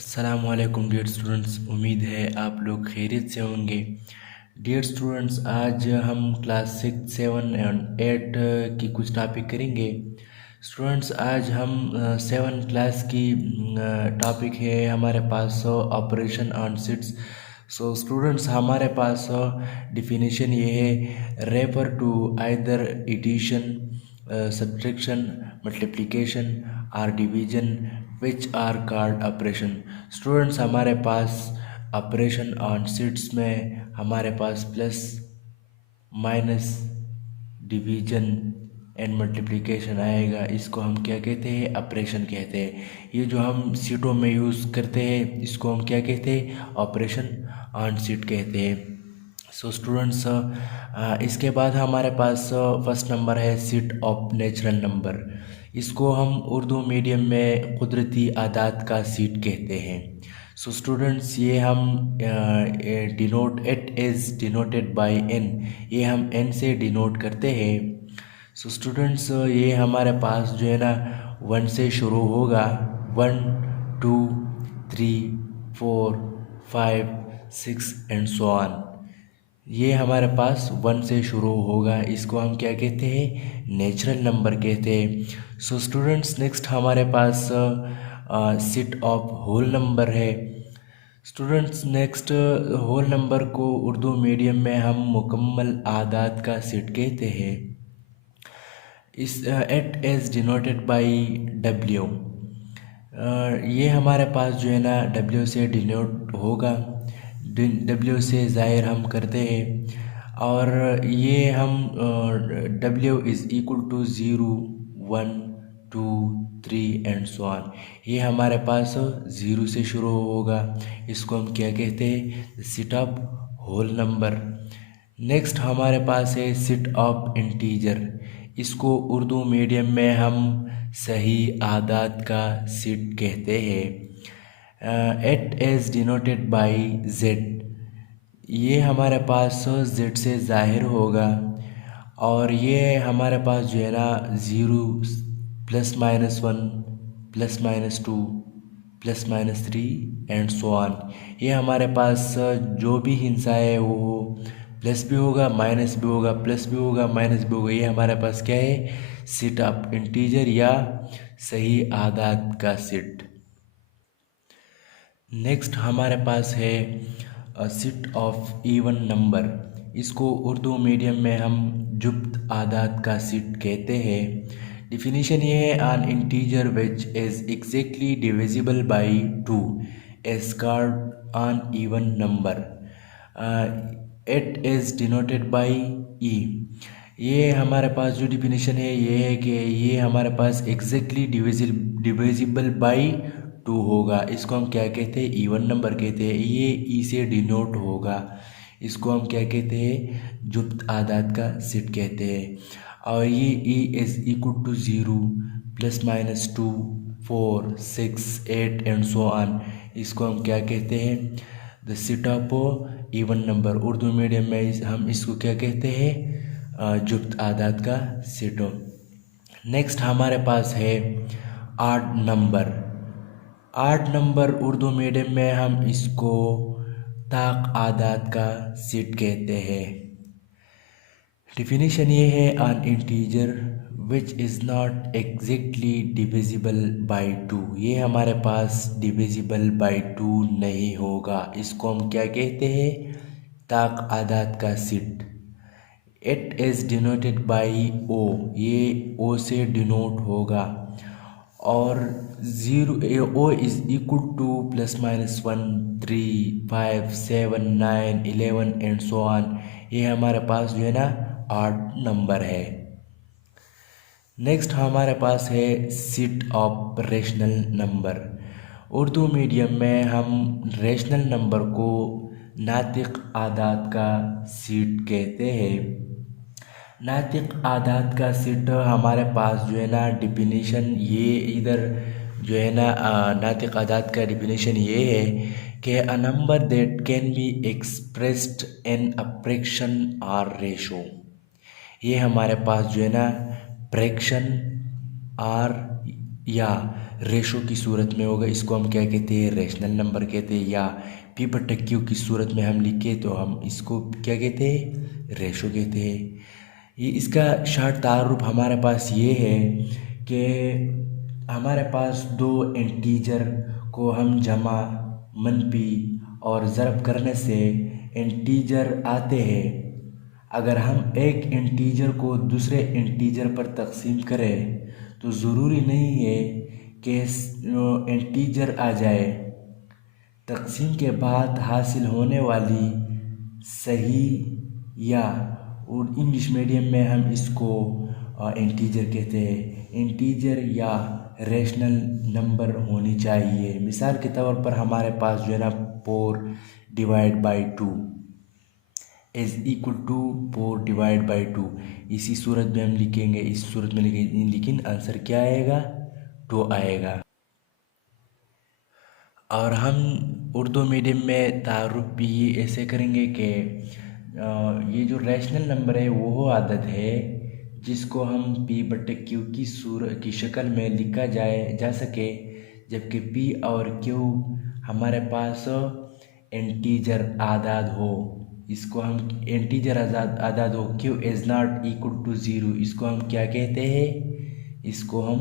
अस्सलामुअलैकुम dear students, उम्मीद है आप लोग खैरियत से होंगे। डियर स्टूडेंट्स, आज हम क्लास 6, 7 एंड 8 की कुछ टॉपिक करेंगे। स्टूडेंट्स, आज हम 7 क्लास की टॉपिक है हमारे पास operation on sets. So students, हमारे पास डिफिनीशन ये है, refer to either addition, subtraction, multiplication और division which are called operation. Students, हमारे पास ऑपरेशन ऑन सीट्स में हमारे पास plus, minus, division and multiplication आएगा। इसको हम क्या कहते हैं? ऑपरेशन कहते हैं। ये जो हम सीटों में यूज़ करते हैं इसको हम क्या कहते हैं? ऑपरेशन ऑन सीट कहते हैं। सो स्टूडेंट्स, इसके बाद हमारे पास फर्स्ट नंबर है सीट ऑफ नेचुरल नंबर। इसको हम उर्दू मीडियम में कुदरती आदात का सीट कहते हैं। सो स्टूडेंट्स, ये हम denote it is denoted by N, ये हम एन से डिनोट करते हैं। सो स्टूडेंट्स, ये हमारे पास जो है ना 1 से शुरू होगा। 1, 2, 3, 4, 5, 6 एंड सो ऑन। ये हमारे पास 1 से शुरू होगा, इसको हम क्या कहते हैं? नेचुरल नंबर कहते हैं। सो स्टूडेंट्स, नेक्स्ट हमारे पास सेट ऑफ होल नंबर है। स्टूडेंट्स, नेक्स्ट होल नंबर को उर्दू मीडियम में हम मुकम्मल आदात का सेट कहते हैं। इस it is denoted by W. ये हमारे पास जो है ना डब्ल्यू से डिनोट होगा, डब्ल्यू से ज़ाहिर हम करते हैं। और ये हम W is equal to 0, 1, 2, 3 and so on. ये हमारे पास 0 से शुरू होगा, इसको हम क्या कहते हैं? Set of whole number. Next हमारे पास है सेट ऑफ इंटीजर। इसको उर्दू मीडियम में हम सही आदात का सेट कहते हैं। It is denoted by Z. ये हमारे पास जेड से ज़ाहिर होगा, और ये हमारे पास जो है ना 0, +-1, +-2, +-3 एंड सो ऑन। ये हमारे पास जो भी हिंसा है वो प्लस भी होगा, माइनस भी होगा, प्लस भी होगा, माइनस भी होगा। ये हमारे पास क्या है? सेट ऑफ इंटीजर या सही आदात का सेट। नेक्स्ट हमारे पास है सेट ऑफ इवन नंबर। इसको उर्दू मीडियम में हम जुब्त आदात का सेट कहते हैं। डिफिनीशन ये है, an integer which is exactly divisible by 2 is called an even number. It is denoted by e. ये हमारे पास जो डिफिनीशन है ये है कि ये हमारे पास एग्जैक्टली डिविजिबल बाई 2 होगा, इसको हम क्या कहते हैं? इवन नंबर कहते हैं। ये ई से डिनोट होगा, इसको हम क्या कहते हैं? जुब्त आदात का सेट कहते हैं। और ये e is equal to 0, +-2, 4, 6, 8 and so on. इसको हम क्या कहते हैं? The set of even number. Urdu medium में हम इसको क्या कहते हैं? जुब्त आदात का सेट। नेक्स्ट हमारे पास है आड नंबर। आड नंबर उर्दू मीडियम में हम इसको ताक आदात का सेट कहते हैं। डिफिनीशन ये है, an integer which is not exactly divisible by 2। ये हमारे पास डिविजिबल बाई 2 नहीं होगा, इसको हम क्या कहते हैं? ताक आदात का set. It is denoted by O. ये ओ से डिनोट होगा, और 0 O is equal to +-1, 3, 5, 7, 9, 11 and so on. ये हमारे पास जो है ना आड नंबर है। नेक्स्ट हमारे पास है set of rational number. Urdu medium में हम रेशनल नंबर को नातिक आदात का सेट कहते हैं। नातिक आदात का सेट हमारे पास जो है ना डिफिनीशन ये इधर जो है ना नातिक आदात का डिफिनीशन ये है कि a number that can be expressed in a fraction और रेशो। ये हमारे पास जो है ना फ्रैक्शन और या रेशो की सूरत में होगा, इसको हम क्या कहते हैं, रैशनल नंबर कहते हैं। या पी बटा क्यू की सूरत में हम लिखे तो हम इसको क्या कहते हैं, रेशो कहते हैं। ये इसका शॉर्ट तारुफ हमारे पास ये है कि हमारे पास दो इंटीजर को हम जमा, मनफी और ज़रब करने से इंटीजर आते हैं। अगर हम एक इंटीजर को दूसरे इंटीजर पर तकसीम करें तो ज़रूरी नहीं है कि इंटीजर आ जाए। तकसीम के बाद हासिल होने वाली सही, या और इंग्लिश मीडियम में हम इसको इंटीजर कहते हैं, इंटीजर या रैशनल नंबर होनी चाहिए। मिसाल के तौर पर हमारे पास जो है ना 4 divide by 2 is equal to 4 divide by 2, इसी सूरत में हम लिखेंगे, इस सूरत में लिखेंगे, लेकिन आंसर क्या आएगा, 2 आएगा। और हम उर्दू मीडियम में तारुफ भी ऐसे करेंगे कि ये जो रैशनल नंबर है वो आदत है जिसको हम पी बटे क्यू की शक्ल में लिखा जा सके, जबकि पी और क्यू हमारे पास इंटीजर आदाद हो। इसको हम इंटीजर आदाद हो, Q is not equal to 0, इसको हम क्या कहते हैं, इसको हम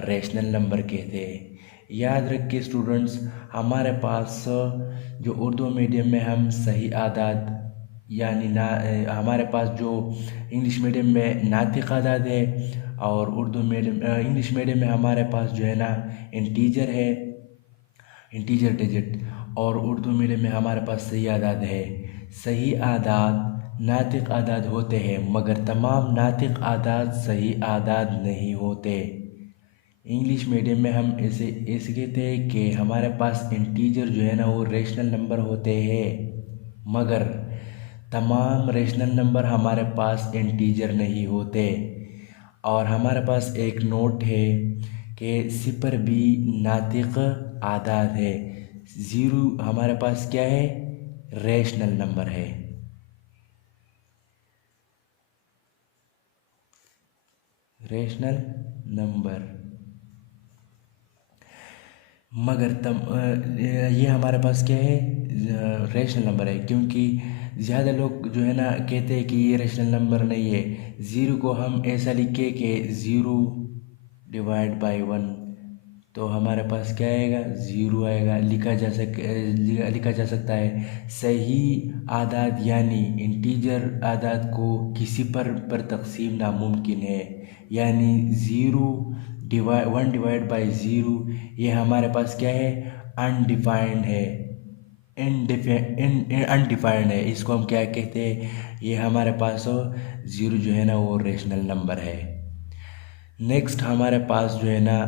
रैशनल नंबर कहते हैं। याद रखिए स्टूडेंट्स, हमारे पास जो उर्दू मीडियम में हम सही आदाद यानी ना, हमारे पास जो इंग्लिश मीडियम में नातिक आदाद है और उर्दू मीडियम इंग्लिश मीडियम में हमारे पास जो है ना इंटीजर है, इंटीजर डिजिट, और उर्दू मीडियम में हमारे पास सही आदाद है। सही आदाद नातिक आदाद होते हैं, मगर तमाम नातिक आदाद सही आदाद नहीं होते। इंग्लिश मीडियम में हम ऐसे कहते हैं कि हमारे पास इंटीजर जो है ना वो रैशनल नंबर होते हैं, मगर तमाम रैशनल नंबर हमारे पास इंटीजर नहीं होते। और हमारे पास एक नोट है कि 0 भी नातिक आदाद है, 0 हमारे पास क्या है, रैशनल नंबर है। रैशनल नंबर, मगर ये हमारे पास क्या है, रैशनल नंबर है, क्योंकि ज़्यादा लोग जो है ना कहते हैं कि ये रैशनल नंबर नहीं है। 0 को हम ऐसा लिखे कि 0 डिवाइड बाई 1, तो हमारे पास क्या आएगा, 0 आएगा। लिखा जा सकता है। सही आदाद यानी इंटीजर आदाद को किसी पर तकसीम नामुमकिन है, यानी 1 डिवाइड बाई 0 ये हमारे पास क्या है, अनडिफाइंड है, अनडिफाइंड है। इसको हम क्या कहते हैं, ये हमारे पास 0 जो है ना वो रैशनल नंबर है। नेक्स्ट हमारे पास जो है ना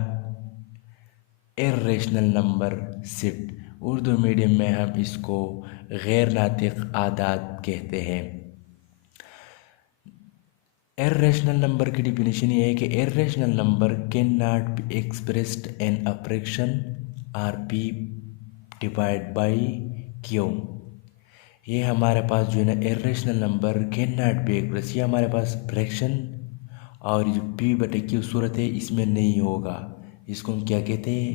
irrational number set, Urdu medium में हम इसको गैर नातिक आदाद कहते हैं। इर्रेशनल नंबर की डिफिनीशन ये है कि irrational number can not be expressed in a fraction R P divide by Q. ये हमारे पास जो है ना irrational number can not be express, ये हमारे पास फ्रैक्शन और जो पी बटे क्यू सूरत है इसमें नहीं होगा। इसको हम क्या कहते हैं,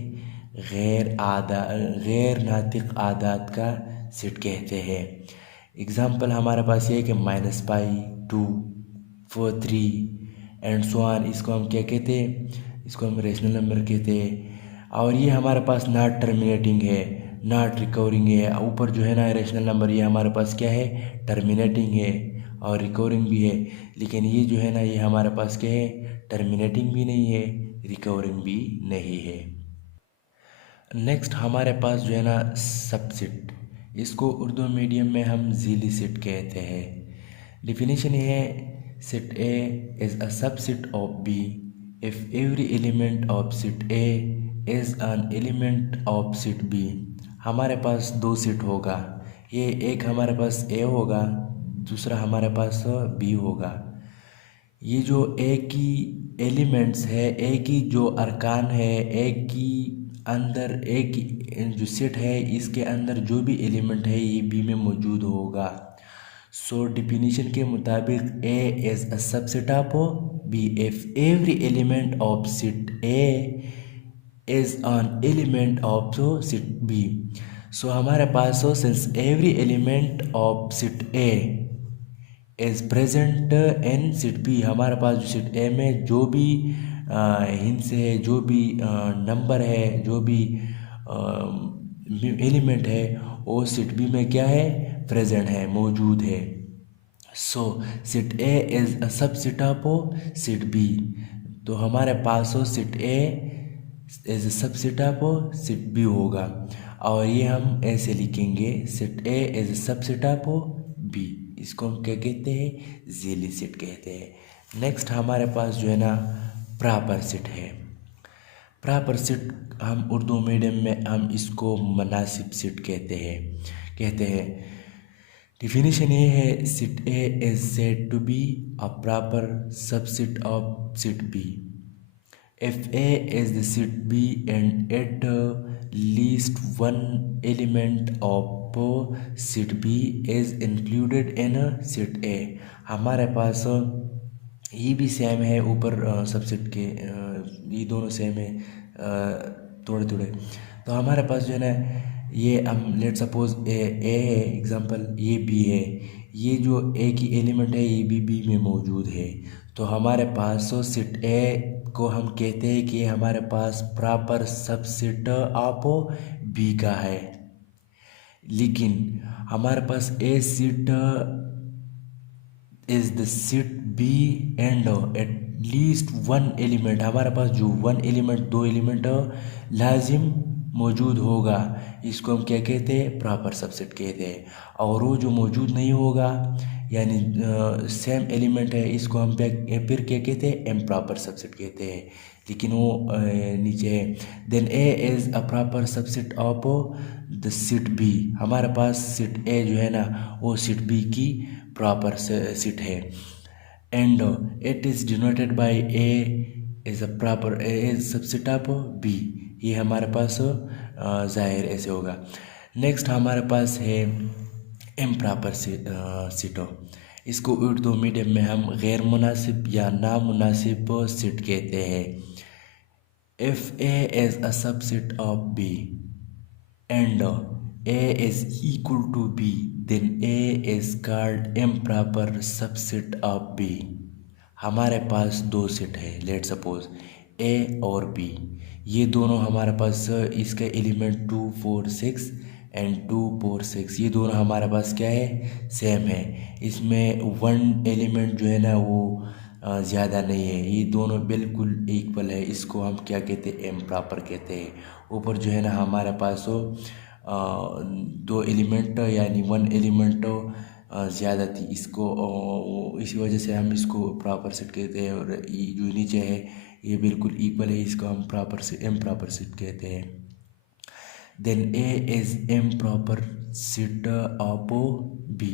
गैर नातिक आदाद का सेट कहते हैं। एग्जाम्पल हमारे पास ये है कि -π 2 4 3 एंड सो ऑन, इसको हम क्या कहते हैं, इसको हम रैशनल नंबर कहते हैं। और ये हमारे पास नॉट टर्मिनेटिंग है, नॉट रिकवरिंग है। ऊपर जो है ना रैशनल नंबर ये हमारे पास क्या है, टर्मिनेटिंग है और रिकवरिंग भी है, लेकिन ये जो है ना ये हमारे पास क्या है, टर्मिनेटिंग भी नहीं है, रिकवरिंग भी नहीं है। नेक्स्ट हमारे पास जो है ना सबसेट, इसको उर्दू मीडियम में हम झीली सेट कहते हैं। डिफिनीशन ये है, set A is a subset of B if every element of set A is an element of set B. हमारे पास दो सेट होगा, ये एक हमारे पास ए होगा, दूसरा हमारे पास बी होगा। ये जो ए की एलिमेंट्स है, ए की जो अरकान है, ए की अंदर एक जो सेट है इसके अंदर जो भी एलिमेंट है ये बी में मौजूद होगा। सो डिफिनीशन के मुताबिक a is a subset of b if every element of set A is an element of set b. So हमारे पास हो since every element of set A is present in set B, हमारे पास जो set ए में जो भी hints है, जो भी नंबर है, जो भी एलिमेंट है, वो सेट बी में क्या है, प्रेजेंट है, मौजूद है। So set A is a subset of set B. तो हमारे पास हो set A is a subset of set B होगा, और ये हम ऐसे लिखेंगे, set A is a subset of B. इसको हम क्या कहते हैं, जेली सेट कहते हैं। नेक्स्ट हमारे पास जो है ना प्रॉपर सेट है। प्रॉपर सेट हम उर्दू मीडियम में हम इसको मुनासिब सेट कहते हैं। डिफिनीशन ये है, set A is said to be a proper subset of set B if A is the set B and at least one element of set B is included in set A। हमारे पास ये भी same है, ऊपर subset के ये दोनों same है थोड़े थोड़े। तो हमारे पास जो है ना, ये हम लेट सपोज ए है एग्जांपल, ये बी है, ये जो ए की एलिमेंट है ये भी बी में मौजूद है। तो हमारे पास सेट ए को हम कहते हैं कि हमारे पास प्रॉपर सबसेट ऑफ बी का है। लेकिन हमारे पास a set is the set b and at least one element, हमारे पास जो वन एलिमेंट, दो एलिमेंट लाजिम मौजूद होगा, इसको हम क्या कहते हैं, प्रॉपर सबसेट कहते हैं। और वो जो मौजूद नहीं होगा यानी सेम एलिमेंट है, इसको हम फिर क्या कहते हैं, इम्प्रॉपर सबसेट कहते हैं। लेकिन वो नीचे है, then A is a proper subset of the set B. हमारे पास सेट ए जो है ना, वो सेट बी की प्रॉपर सेट है। And it is denoted by A is a proper A is subset of B. ये हमारे पास जाहिर ऐसे होगा। नेक्स्ट हमारे पास है इम्प्रॉपर सेटों, इसको उर्दू मीडियम में हम गैर मुनासिब या नामुनासिब सेट कहते हैं। If A is a subset of B and A is equal to B then A is called improper subset of B. हमारे पास दो सेट है, लेट सपोज ए और बी, ये दोनों हमारे पास इसका एलिमेंट 2 4 6 एंड 2 4 6, ये दोनों हमारे पास क्या है, सेम है। इसमें वन एलिमेंट जो है ना वो ज़्यादा नहीं है, ये दोनों बिल्कुल इक्वल है। इसको हम क्या कहते हैं, इम्प्रॉपर कहते हैं। ऊपर जो है ना हमारे पास हो दो एलिमेंट यानी वन एलिमेंट ज़्यादा थी, इसको इसी वजह से हम इसको प्रॉपर सेट कहते हैं। और ये जो नीचे है ये बिल्कुल इक्वल है, इसको हम प्रॉपर से इम्प्रॉपर सेट कहते हैं। Then A is improper set of b.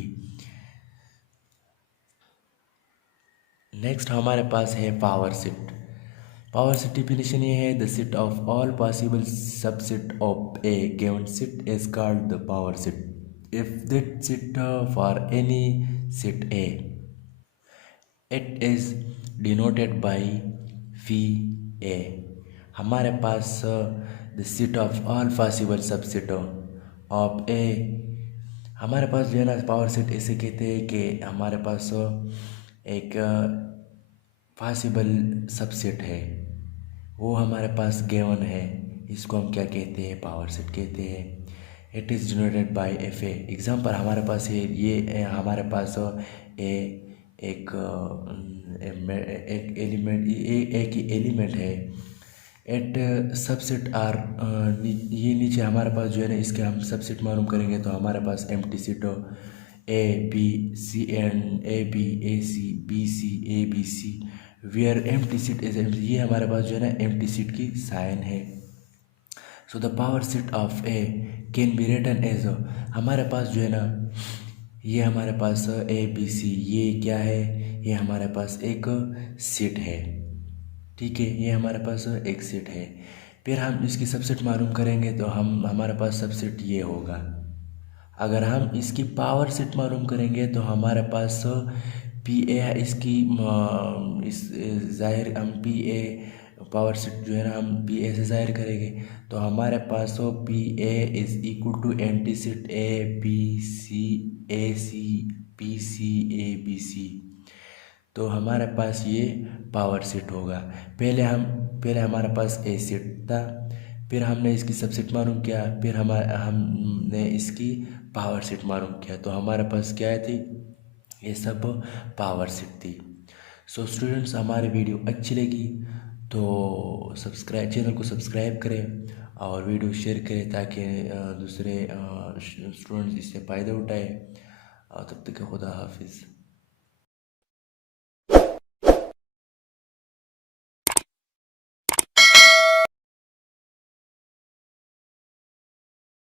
Next हमारे पास है power set. Power set definition ये है, the set of all possible subset of a given set is called the power set if that set for any set a it is denoted by phi a. हमारे पास the set of all possible subset of a, हमारे पास जो है ना power set ऐसे कहते हैं कि हमारे पास एक पॉसिबल सबसेट है, वो हमारे पास गिवन है, इसको हम क्या कहते हैं, पावर सेट कहते हैं। It is denoted bye F A. Example हमारे पास है, ये हमारे पास ए एक एलिमेंट, ए की एलिमेंट है। एट सबसेट आर, ये नीचे हमारे पास जो है ना इसके हम सबसेट मालूम करेंगे तो हमारे पास empty set a B c and a b a c b C A B c where empty set is empty, ये हमारे पास जो है ना एम्प्टी सेट की साइन है। So the power set of A can be written as, हमारे पास जो है ना ये हमारे पास ए बी सी, ये क्या है, ये हमारे पास एक सेट है, ठीक है, ये हमारे पास एक सेट है। फिर हम इसकी सबसेट मालूम करेंगे तो हमारे पास सबसेट ये होगा। अगर हम इसकी पावर शीट मालूम करेंगे तो हमारे पास पी ए है इसकी इस ज़ाहिर हम पी ए पावर शीट जो है ना हम पी ए से ज़ाहिर करेंगे तो हमारे पास हो P A is equal to empty set A B C A C P C A B C. तो हमारे पास ये पावर शीट होगा। पहले हमारे पास ए शीट था, फिर हमने इसकी सबसेट मालूम किया, फिर हमने इसकी पावर शीट मालूम किया, तो हमारे पास क्या थी, ये सब पावर शीट थी। सो स्टूडेंट्स, हमारी वीडियो अच्छी लगी तो चैनल को सब्सक्राइब करें और वीडियो शेयर करें ताकि दूसरे स्टूडेंट्स इससे फ़ायदा उठाए। तब तक खुदा हाफिज़।